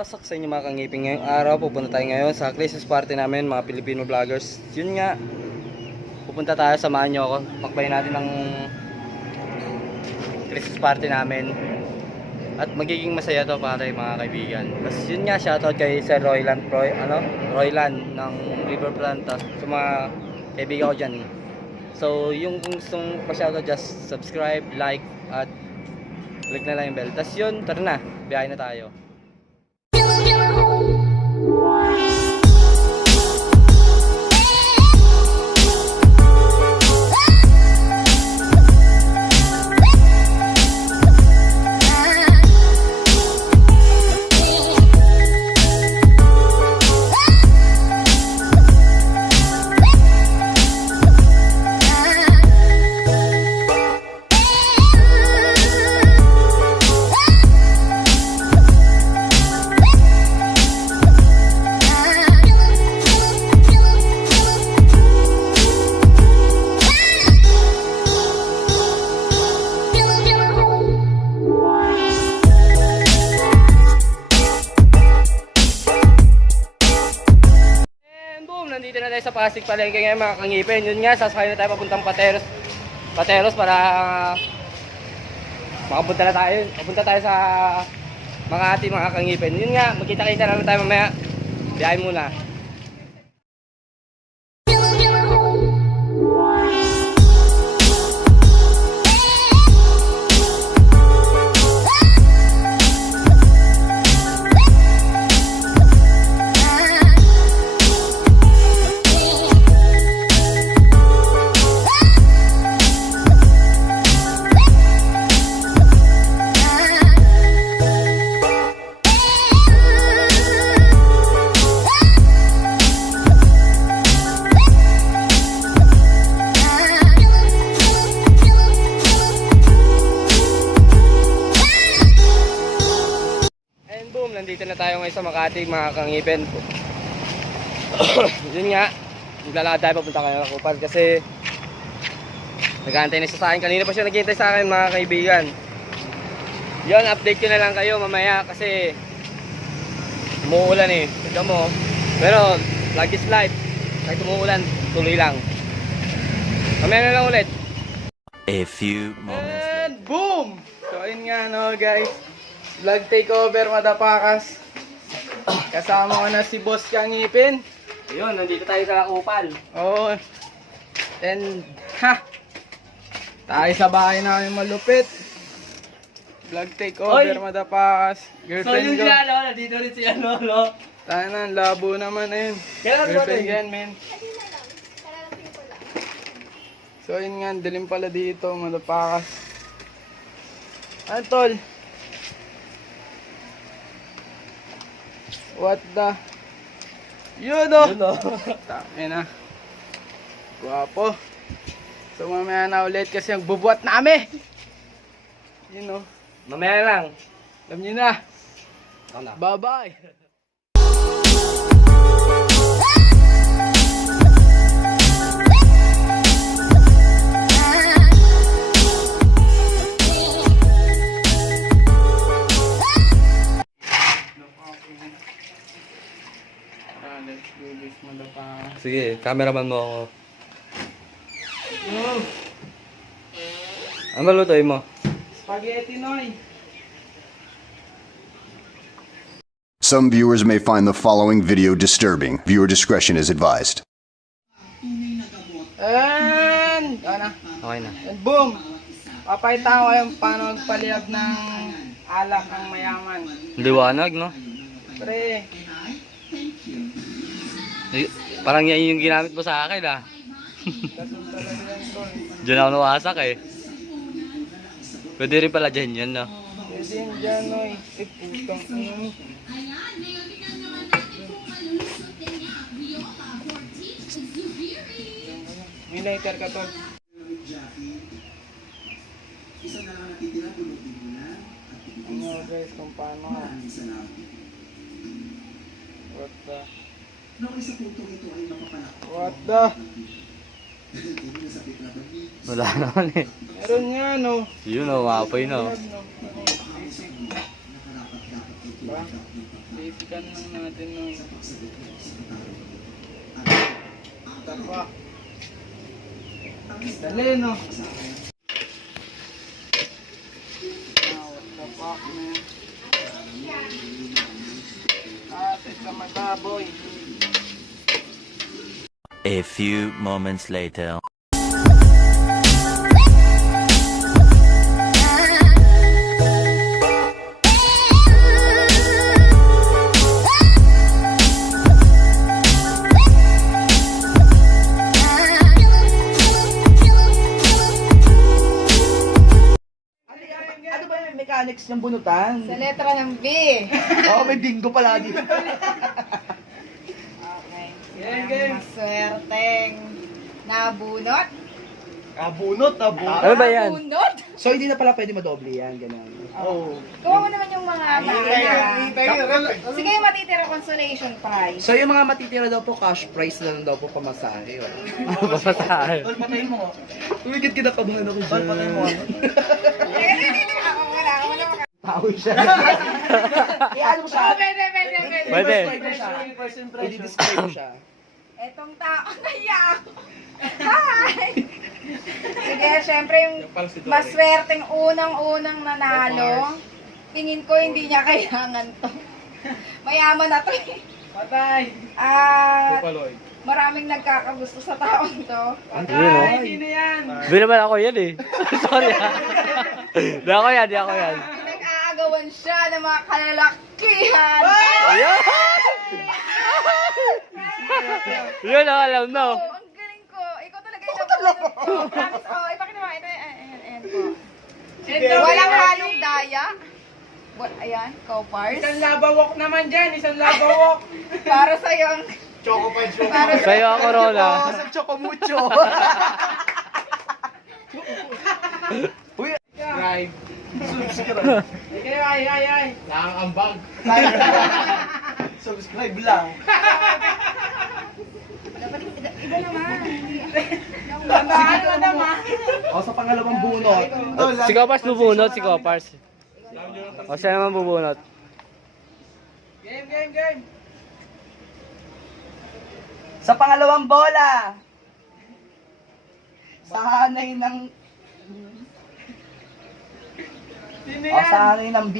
Wasak sa inyo mga kangipin. Ngayong araw pupunta tayo ngayon sa Christmas party namin mga Filipino vloggers. Yun nga, pupunta tayo, samahan nyo ako. Pakbayin natin ang Christmas party namin. At magiging masaya to para mga kaibigan. Tapos yun nga, shoutout kay Sir Royland ng Riverfront. Sa mga kaibigan ko dyan. So yung kung gustong pa-shoutout, just subscribe, like, at click na lang yung bell. Tapos yun, tara na, biyahe na tayo. Nandito na tayo sa Pasig Palengke ngayon mga kangipin. Yun nga, sasakay na tayo papuntang Pateros para makapunta na tayo. Papunta tayo sa Makati mga kangipin. Yun nga, magkita-kita na lang tayo mamaya. Biyahe muna. Nandito na tayo ngayon sa Makati mga kangipin. Yun nga, naglalakad tayo papunta kayo ng Kupal kasi nag-aantay na siya sa akin. Kanina pa siya naghihintay sa akin mga kaibigan. Yun, update ko na lang kayo mamaya kasi umuulan eh. Tignan mo. Pero vlog is life. Kahit umuulan, tuloy lang. Mamaya na lang ulit. A few moments later. And boom! So yun nga no guys, vlog takeover madapakas. Kasama ko na si Boss Kangipin. Ayun, nandito tayo sa Kupal. Oo. And tayo sa bahay namin malupit. Vlog takeover madapakas. Girlfriend ko. Nandito rin si Lolo. Tayo na, labo naman ayun. Girlfriend yan, men. So yun nga, dilim pala dito, madapakas. Ano tol? What the? Yun o! Tangin na. Guwapo. So mamaya na ulit kasi ang bubuhat namin. Yun o. Mamaya lang. Alam nyo na. Bye bye. Let's do this, motherfucker. Sige, cameraman mo ako. Ano ba lutoy mo? Spaghetti, Noy. Some viewers may find the following video disturbing. Viewer discretion is advised. And, Okay na. and boom! Papakita ko kayong paano magpaliyab ng alak ng mayaman. Liwanag, no? Pre, Parang yan yung ginamit mo sa akin, ah. kasun talaga yan, tol. Diyan ako nawasak, eh. Pwede rin pala dyan yan, no? Pwede yun dyan, Noy. Putang ano. May lighter ka, tol. Ano guys, kung paano. What the? What the? Wala naman eh. Meron nga no. Yun o, maapoy na. Diba? Di Basican lang natin ng... Tapak. Dali, no? Tapak na yan. Atit sa mataboy. A few moments later. Ano ba yung mechanics ng bunutan? Sa letra ng B. Oo, may bingo pala dito. Okay. Game. Maswerteng nabunot. Bunot. Ano ba yan? Nabunot? So, hindi na pala pwede madoble yan, ganun. Oo. Kuha mo naman yung mga Sige, yung matitira consolation prize. So, yung mga matitira daw po, cash prize na lang daw po pamasahe. Masasahe. Patayin mo. Umigit kinakabahan ako dyan. Patayin mo. Ako wala, ako wala. Tao siya. Ano mo siya? Pwede. Pwede. I-describe mo siya. Etong tao, naiyak ako. Hi! Sige, syempre yung maswerteng unang-unang nanalo. Tingin ko hindi niya kailangan to. Mayaman na to eh. Patay. At maraming nagkakagusto sa taong to. Patay. Sino yan? Hindi naman ako yan eh. Sorry ah. Di ako yan. Nag-aagawan siya ng mga kalalakihan. Ayun! Yun ang alam na. Oh, ang galing ko. Ikaw talaga yung nabunod ko. Promise. Oh, ipakita mo. Ito, ayan po. Walang halong daya. Ayan, copars. Isang labawok naman dyan. Isang labawok. Para sa'yo ang... Para Sa'yo ako, Rola. Sa Choco Mucho. Drive. Ikaw, ay. Lang ang bag. Subscribe lang. Iba naman. Ano naman? O, sa pangalawang bunot. Si Kopars bubunot, si Kopars. O siya naman bubunot. Game. Sa pangalawang bola. Sanay ng... Sino O, sanay ng B.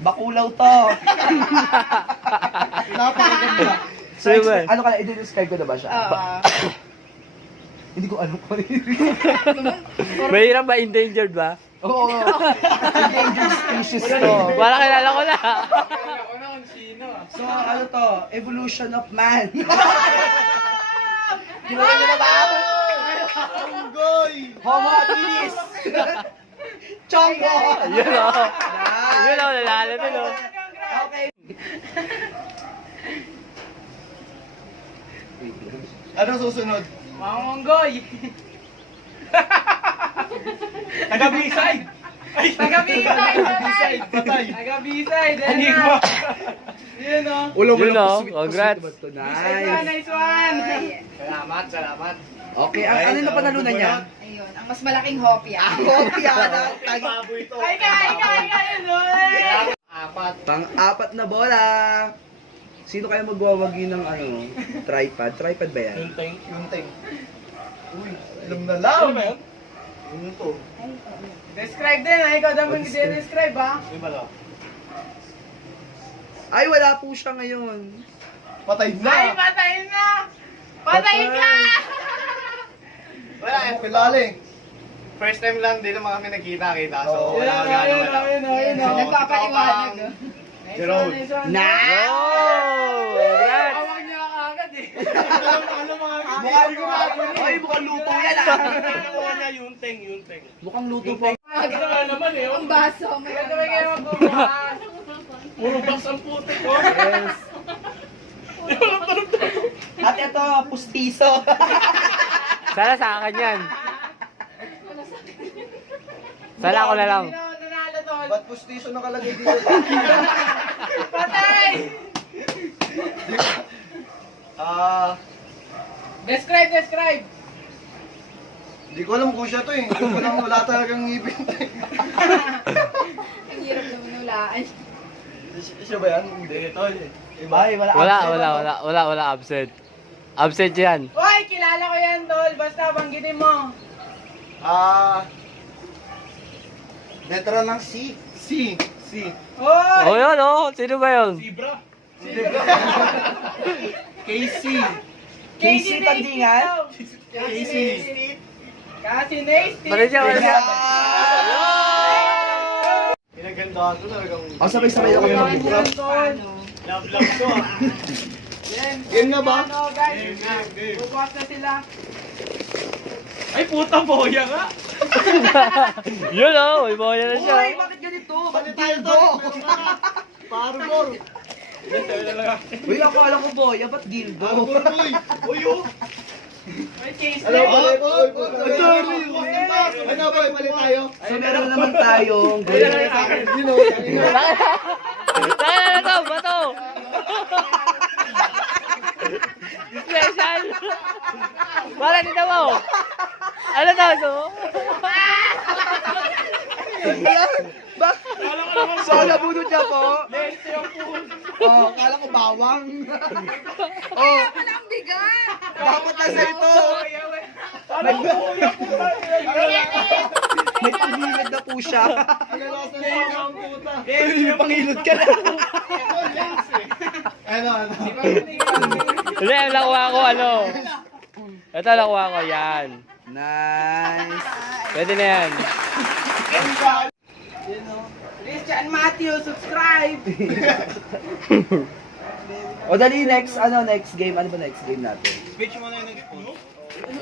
Bakulaw to. Napakaganda. So, Sino ba? ano ka, i-describe ko na ba siya? Oo. Hindi ko alam kung ano Mahirap ba? Endangered ba? Oo. Endangered species to. Wala kilala ko na. Ako na kung sino. So, ano to? Evolution of man. Ginawa niyo na ba? Homo habilis. Chongo. Yun o. Yun o, lalala din o. Okay. Anong susunod? Mangonggoy. Taga-B-side. Taga-B-side. Patay. Taga-B-side. Enigma. Yun o. Yun o, congrats. Nice. Nice one. Ay, Salamat. Okay, ano na panalunan niya? ayun, ang mas malaking hopya. Kopya na. Ay, yun o. Pang-apat na bola. Sino kaya magwawagi ng ano? Tripod? Tripod ba yan? Yunteng. Uy, alam na lang. Ano to? Describe din. Ikaw dapat i-describe ha. Ay, wala po siya ngayon. Ay, patayin na. Patayin ka. Wala, kilala eh. First time lang, di naman kami nagkita-kita. So, wala ka gano'n wala. Nagpapaliwanag. oh. Jerome. Na! Oh! Congrats! Awag niya ka agad eh. Ay, mukhang luto yan ah. Yunteng. Mukhang luto po. naman eh. Ang baso. May Ito may kayo magbubukas. Puro box ang putik ko. Yes. At ito, pustiso. Sana sa akin yan. Sana ako na lang. Nanalo to. Ba't pustiso nakalagay dito? Patay! Describe. Hindi ko alam kung siya to eh. Wala talagang ngipin. Ang hirap na manulaan. Siya ba yan? Hindi, ito. Ay, Wala absent. Absent yan. Hoy, kilala ko yan, tol. Basta banggitin mo. Letra ng C. C. Hoy! Oh, yun, oh. Sino ba yun? Casey. Casey Tandingan? Casey. Kasi nasty. Pare siya, pare siya. Pinagandaan ko talagang... Sabay-sabay ako kami mag-grab. Love to ah. Game na ba? Ano, guys? Bubukas na sila. Ay, puta boya nga. Yun, oh. May boya na siya. Bakit ganito? Bakit Tayo to. Parugor. Uy, akala ko boya, ba't dildo? Parugor, boy. Uy, oh. Hoy, Casey. Ano, balik? Ano ba, balik tayo? So meron naman tayong Tanga na to, bato. Special. Para dito mo. Ano daw to? So nabunod niya po. Oh, akala ko bawang. Oh, Wala ang bigat. dapat kasi ito. May panghilod na po siya. May panghilod ka na. Ano? Hindi, nakuha ko ano. Ito nakuha ko, yan. Nice. Pwede na yan. Christian Matthew, subscribe. O dali, next game? Ano ba next game natin? Speech mo na yung next phone.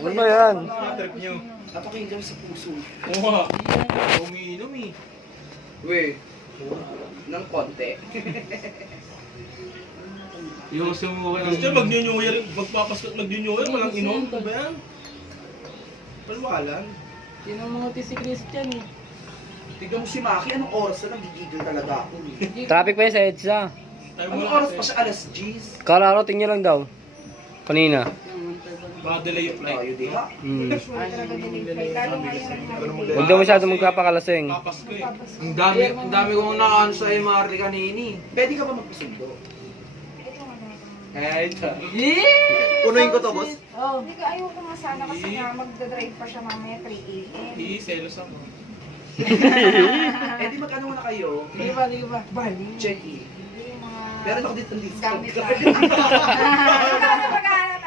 Ano ba yan? Trip nyo. Napakinggan sa puso. Oo. Umiinom eh. Weh, ng konti. Yung sumuha ng... Gusto mag-new year, magpapaskot mag-new year, walang inom. Ano ba yan? Palwalan. Sinumuti si Christian eh. Tignan mo si Maki, anong oras na nagigigil talaga ako. Traffic pa yun sa EDSA. Anong oras pa siya? Alas 10? Kararating niya lang daw. Kanina. Baka delay yung flight. Tayo di ha? Huwag daw masyado magpapakalasing. Papasko eh. Ang dami kong nakaano sa MRT kanini. Pwede ka ba magpasundo? Punuin ko to, boss. Hindi ka ayoko nga sana kasi nga magdadrive pa siya mamaya 3 a.m. Selos ako. Eh di magkano muna kayo? Di ba? Bali. Check-in. Yung mga... Meron ako dito ng discount. Gamit lang.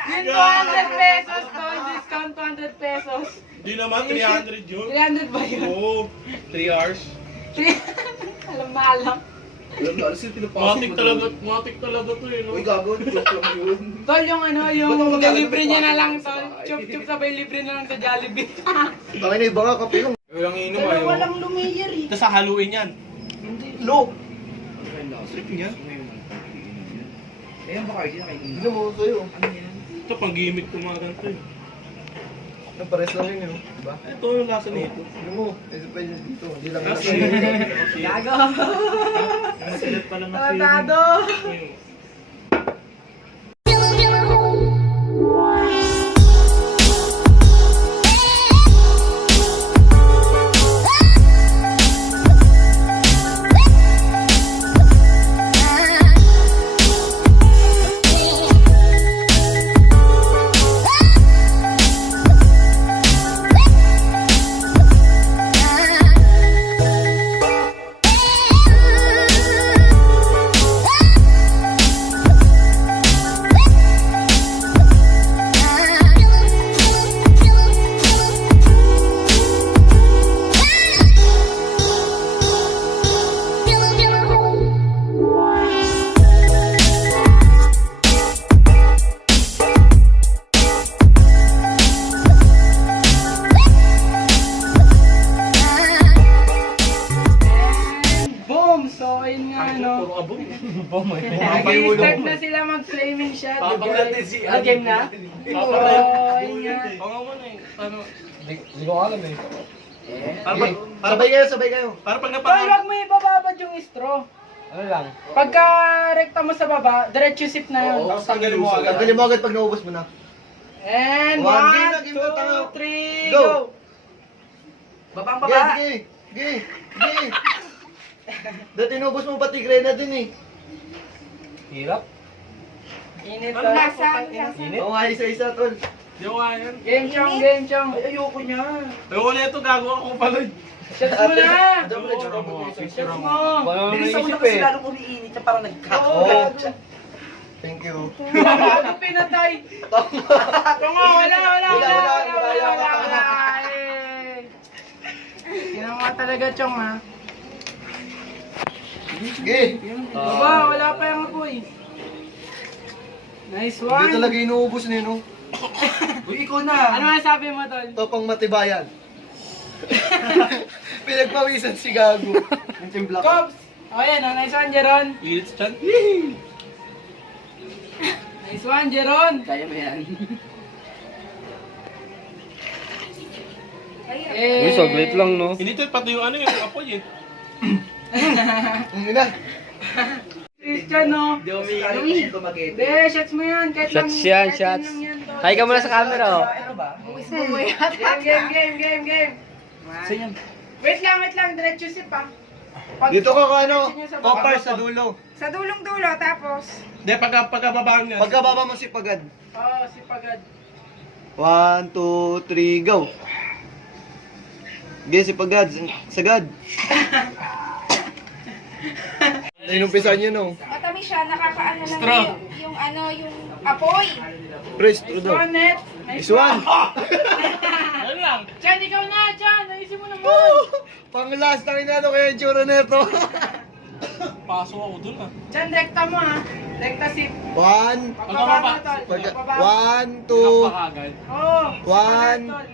Yung 200 pesos, tol. Discount 200 pesos. Di naman, 300 yun. 300 ba yun? Oo, 3 hours. Alam malam. Alam na, alas yung pinapasok Matik talaga to eh, no? Uy, gago, joke lang yun. Tol, yung ano, Ba't ako yung magkakaroon libre ng niya na pasok lang, sa tol. bahay? Chup-chup sabay libre na lang sa Jollibee. Tangin na iba nga, kape lang. Walang inom Pero ayaw. walang lumayer eh. Tapos sa Halloween yan. Look! Trip niya. Ayan ba kayo, di nakikita? Ano mo sa'yo? Ito, pang gimmick ko mga ganito eh. Ang pares lang yun, no? Diba? Ito yung lasa nito. Ano mo? Ito pa yun dito. Hindi lang Kasi, Gago. masilat pa lang na Tratado. Boom! So, ayun nga, no? Nag-start na sila mag-flaming shot. Game na? Oo, ayun nga. Hindi ko alam eh. Sabay kayo. Para pag Tol, napaka... wag mo ibababad yung straw. Ano lang? Pagka rekta mo sa baba, diretso sip na yun. Tapos tanggalin mo agad. Tanggalin mo agad pag naubos mo na. And Game 1, na, tanga. 2, 3, Go! go! Babang Sige, baba! sige, sige, sige. Dati inubos mo pati grena din eh. Hirap. Init Lasa. Oo nga, isa-isa tol. Di ko kaya yan. Game chong, game chong. Ay, ayoko niya. Ayoko na ito, gago ako pala. Shots mo na! Picture mo. Paano Bilis ako na naisip kasi eh? lalong umiinit siya parang nagkako. Thank you. Ano pinatay? Tungo, wala. Ginawa talaga, Chong, ha? Sige. Baba, wala pa yung apoy. Nice Hindi one. talaga inuubos ni no. Uy, ikaw na. Ano masabi mo, Tol? Ito pang matibayan. Pinagpawisan si Gago. Yung timbla ko. Cops! O yan, nice one, Jeron. Ilit chan. Nice one, Jeron. Kaya mo yan. Uy, saglit lang, no? Hindi to, pati yung ano yung apoy eh. Ang ina. Christian, no? Hindi ako umiinit kasi tumagete. Be, shots mo yan. Kahit Shots lang- yan, kahit shots. lang yan, Tol. Hi ka muna sa camera, oh. Ano ba? Game. Saan yan? Wait lang. Diretso si pa. Pag- Dito ka ano? Diretso niya sa baba. Kopar sa dulo. Sa dulong-dulo, tapos. Hindi, pagkababaan niya. Pagkababa mo si Pagad. Oo, si Pagad. 1, 2, 3, go. Sige, si Pagad. Sagad. Inumpisan niyo no. Matamis siya, nakakaano lang Straw. yung ano, yung apoy. Press through daw. One net. Nice This one. Ano lang? Chan, ikaw na, Chan. Ayusin mo naman. Pang last na inano kaya yung tsura neto. Paso ako dun ah. Chan, rekta mo, ha. Rekta sip. 1, Pagbaba mo, Tol. Pagbaba mo. 1, 2, Napakagad. Oo. One. Tol.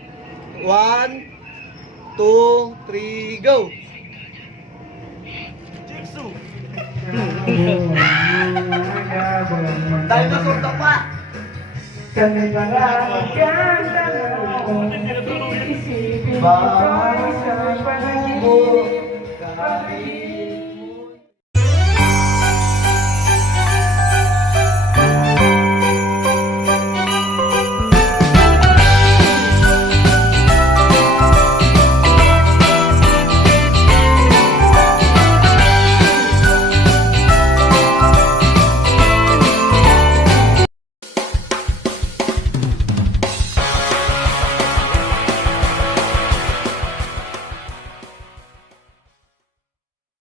1, 2, 3, go. Dinosaur ka pa. Bahay sa panaginip, kahit